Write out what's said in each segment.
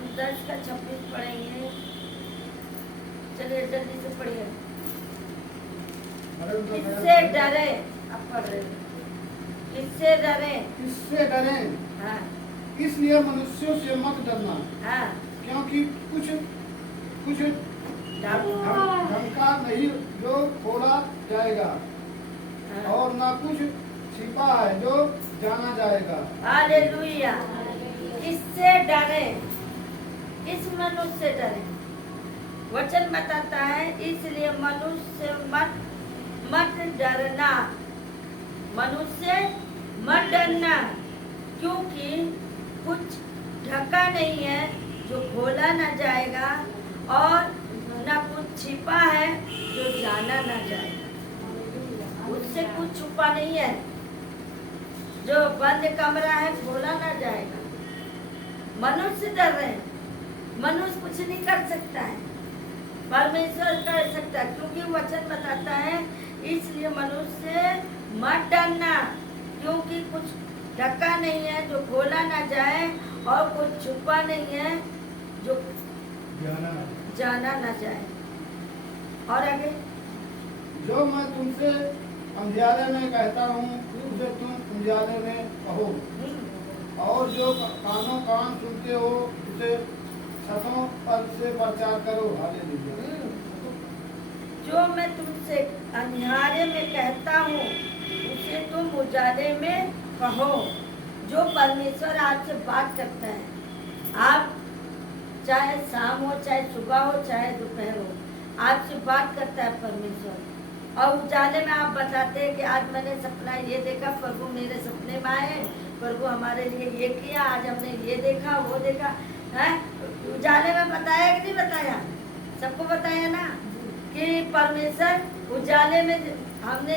हम 10 का 26 पढ़ेंगे। चलिए जल्दी से पढ़िए। किससे डरे? अब पढ़ रहे हो। किससे डरे? किससे डरें? हाँ इसलिए मनुष्यों से मत डरना, हाँ क्योंकि कुछ कुछ ढंका नहीं जो खोला जाएगा, हाँ। और ना कुछ छिपा है जो जाना जाएगा। हालेलुया। किससे डरे? किस मनुष्य से डरे? वचन बताता है इसलिए मनुष्य मत डरना। मनुष्य मत डरना, क्योंकि कुछ ढका नहीं है जो खोला ना जाएगा, और न कुछ छिपा है जो जाना ना जाएगा। उससे कुछ छुपा नहीं है। जो बंद कमरा है खोला ना जाएगा। मनुष्य डर रहे हैं। मनुष्य कुछ नहीं कर सकता है, परमेश्वर कर सकता है, क्योंकि वचन बताता है इसलिए मनुष्य मत डरना, क्योंकि कुछ ढका नहीं है जो खोला ना जाए, और कुछ छुपा नहीं है जो जाना ना जाए। और आगे, जो मैं तुमसे अंधियारे में कहता हूँ उसे तुम उजियाले में कहो, और जो कानों कान सुनते हो उसे छतों पर से प्रचार करो। हालेलुया। जो मैं तुमसे अंधियारे में कहता हूँ उसे तुम उजाले में कहो। जो परमेश्वर आपसे बात करता है, आप चाहे शाम हो, चाहे सुबह हो, चाहे दोपहर हो, आपसे बात करता है परमेश्वर। और उजाले में आप बताते हैं कि आज मैंने सपना ये देखा, प्रभु मेरे सपने में आए, प्रभु हमारे लिए ये किया, आज हमने ये देखा वो देखा है। उजाले में बताया कि नहीं बताया? सबको बताया ना कि परमेश्वर उजाले में हमने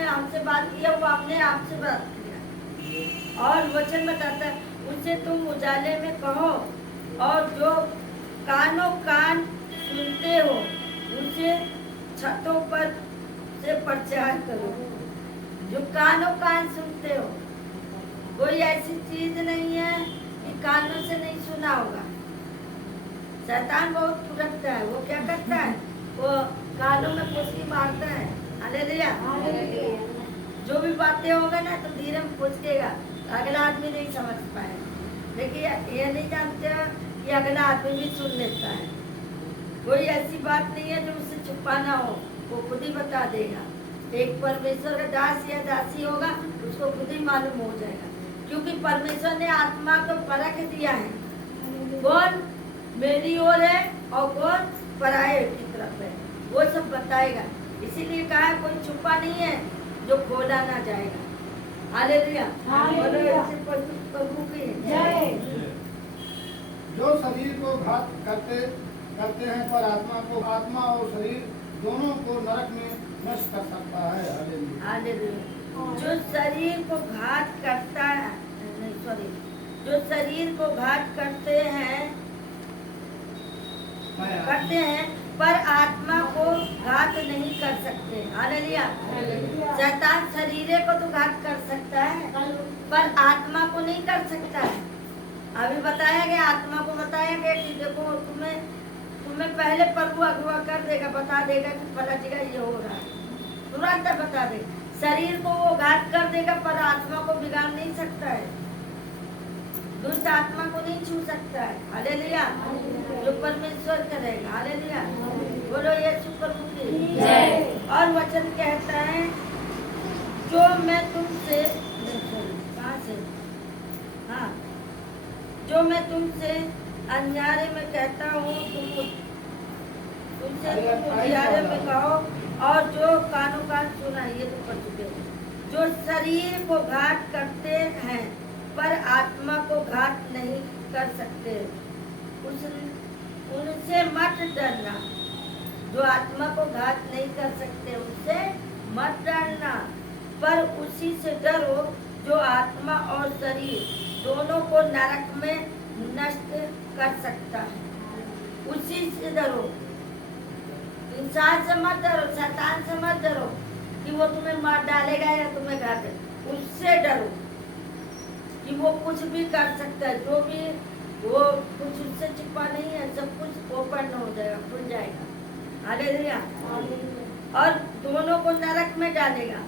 हमसे बात किया, वो हमने आपसे बात किया। और वचन बताता है उसे तुम उजाले में कहो, और जो कानों कान सुनते हो उसे छतों पर से प्रचार करो। जो कानों कान सुनते हो, कोई ऐसी चीज नहीं है कि कानों से नहीं सुना होगा। शैतान बहुत फुदकता है। वो क्या करता है? वो कानों में फुसकी मारता है। हालेलुया। जो भी बातें होगा ना तो धीरे में फुसकेगा, अगला आदमी नहीं समझ पाए। लेकिन ये नहीं जानते कि अगला आदमी भी सुन लेता है। कोई ऐसी बात नहीं है जो उससे छुपाना हो, वो खुद ही बता देगा। एक परमेश्वर का दास या दासी होगा, उसको खुद ही मालूम हो जाएगा, क्योंकि परमेश्वर ने आत्मा को परख दिया है, कौन मेरी ओर है और कौन पराये की तरफ है, वो सब बताएगा। इसीलिए कहा है कोई छुपा नहीं है जो खोला ना जाएगा। हालेलुया। प्रभु की जय। जो शरीर को घात करते हैं, पर आत्मा और शरीर दोनों को नरक में नष्ट कर सकता है। हालेलुया। हालेलुया। जो शरीर को घात करता है, नहीं सॉरी, जो शरीर को घात करते हैं पर आत्मा को घात नहीं कर सकते। हालेलुया। शैतान शरीर को तो घात कर सकता है, पर आत्मा को नहीं कर सकता है। अभी बताया गया, आत्मा को बताया गया कि देखो तुम्हें पहले प्रभु अगुवा कर देगा, बता देगा कि फला जगह ये हो रहा है, तुरंत बता देगा। शरीर को वो घात कर देगा, पर आत्मा को बिगाड़ नहीं सकता है, दुष्ट आत्मा को नहीं छू सकता है। हालेलुया। जो परमेश्वर करेगा। हालेलुया। बोलो यीशु प्रभु की जय। और वचन कहता है जो मैं तुमसे, कहाँ से, हाँ, जो मैं तुमसे अंधियारे में कहता हूँ तुमसे तुम उजियारे में कहो, और जो कानों कान सुना, ये तो पढ़ चुके हो। जो शरीर को घात करते हैं पर आत्मा को घात नहीं कर सकते, उनसे मत डरना। जो आत्मा को घात नहीं कर सकते उनसे मत डरना, पर उसी से डरो जो आत्मा और शरीर दोनों को नरक में नष्ट कर सकता है। उसी से डरो। इंसान से मत डरो, शैतान से मत डरो कि वो तुम्हें मार डालेगा या तुम्हें घात। उससे डरो कि वो कुछ भी कर सकता है, जो भी वो कुछ से छिपा नहीं है, सब कुछ ओपन हो जाएगा, खुल जाएगा। हालेलुया। और दोनों को नरक में डालेगा,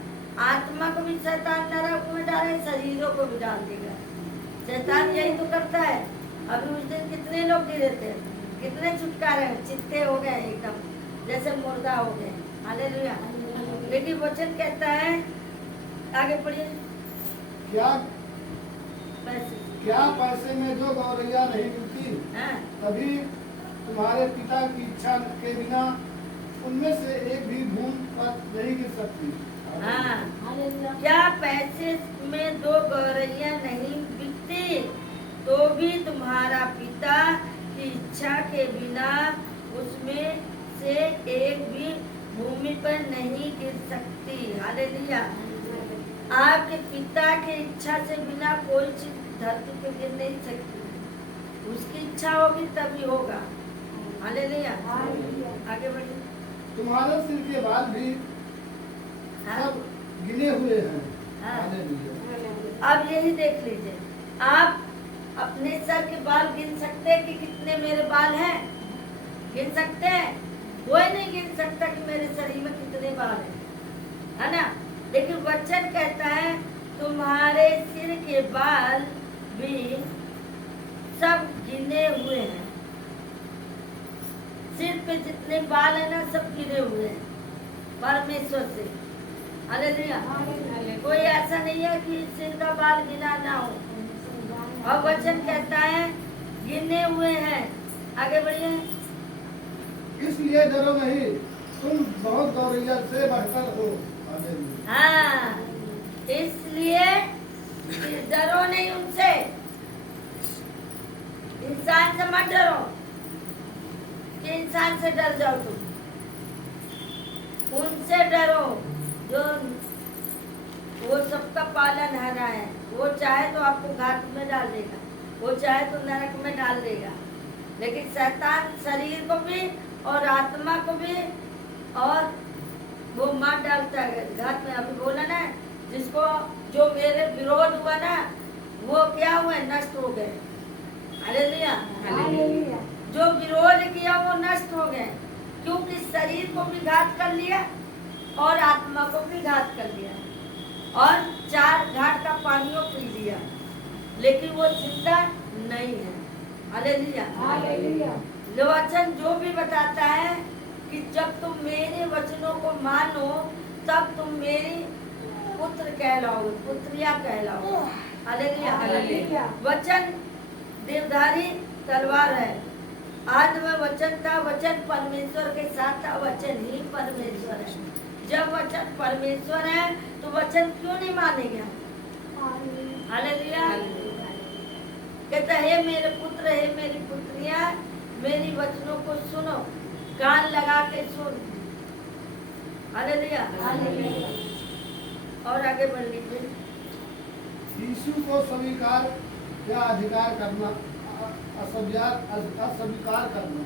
आत्मा को भी शैतान नरक में डाले, शरीरों को भी डाल देगा। शैतान यही तो करता है। अभी उस दिन कितने लोग गिरे थे, कितने छुटकारे, चित्ते हो गए एकदम जैसे मुर्दा हो गए। हालेलुया। लेकिन वचन कहता है, आगे पढ़िए, क्या पैसे पैसे में जो गौरैया नहीं मिलती, हाँ, तभी तुम्हारे पिता की इच्छा के बिना उनमें से एक भी बूंद पर नहीं गिर सकती। हाँ। क्या पैसे में दो गौरैया नहीं बिकती, तो भी तुम्हारा पिता की इच्छा के बिना उसमें से एक भी भूमि पर नहीं गिर सकती। हालेलुया। आपके पिता की इच्छा से बिना कोई चीज धरती पे गिर नहीं सकती। उसकी इच्छा होगी तभी होगा। हालेलुया। आगे बढ़िए। तुम्हारे सिर के बाल भी हाँ। सब गिने हुए हैं। हाँ। हालेलुया। अब यही देख लीजिए, आप अपने सर के बाल गिन सकते हैं कि कितने मेरे बाल हैं? गिन सकते हैं? कोई नहीं गिन सकता कि मेरे शरीर में कितने बाल हैं, है ना? लेकिन वचन कहता है तुम्हारे सिर के बाल भी सब गिने हुए हैं। सिर पे जितने बाल है ना, सब गिने हुए हैं परमेश्वर से। हालेलुया। कोई ऐसा नहीं है कि सिर का बाल गिना ना हो। और वचन कहता है गिने हुए हैं। आगे बढ़िए। इसलिए डरो नहीं, तुम बहुत गौरैया से बढ़कर हो। हालेलुया। हाँ, इसलिए डरो नहीं उनसे। इंसान से मत डरो कि इंसान से डर जाओ तुम। उनसे डरो जो वो सबका पालन हारा है। वो चाहे तो आपको घाट में डाल देगा, वो चाहे तो नरक में डाल देगा। लेकिन शैतान शरीर को भी और आत्मा को भी और वो मार डालता है घाट में। अभी बोला ना, जिसको जो मेरे विरोध हुआ ना, वो क्या हुए? नष्ट हो गए। हालेलुया। जो विरोध किया वो नष्ट हो गए, क्योंकि शरीर को भी घात कर लिया और आत्मा को भी घात कर लिया और 4 घाट का पानियों पी लिया, लेकिन वो जिंदा नहीं है। हालेलुया। वचन जो भी बताता है कि जब तुम मेरे वचनों को मानो तब तुम मेरी पुत्र कहलाओगे, पुत्रिया कहलाओगे। हालेलुया। वचन देवधारी तलवार है। आदि में वचन था, वचन परमेश्वर के साथ था, वचन ही परमेश्वर है। जब वचन परमेश्वर है तो वचन क्यों नहीं मानेगा? हालेलुया। कहता है मेरे पुत्र, हे मेरी पुत्रियां, मेरी वचनों को सुनो, कान लगा के सुन। हालेलुया। और आगे बढ़ लीजिए। यीशु को स्वीकार या अधिकार करना, अस्वीकार करना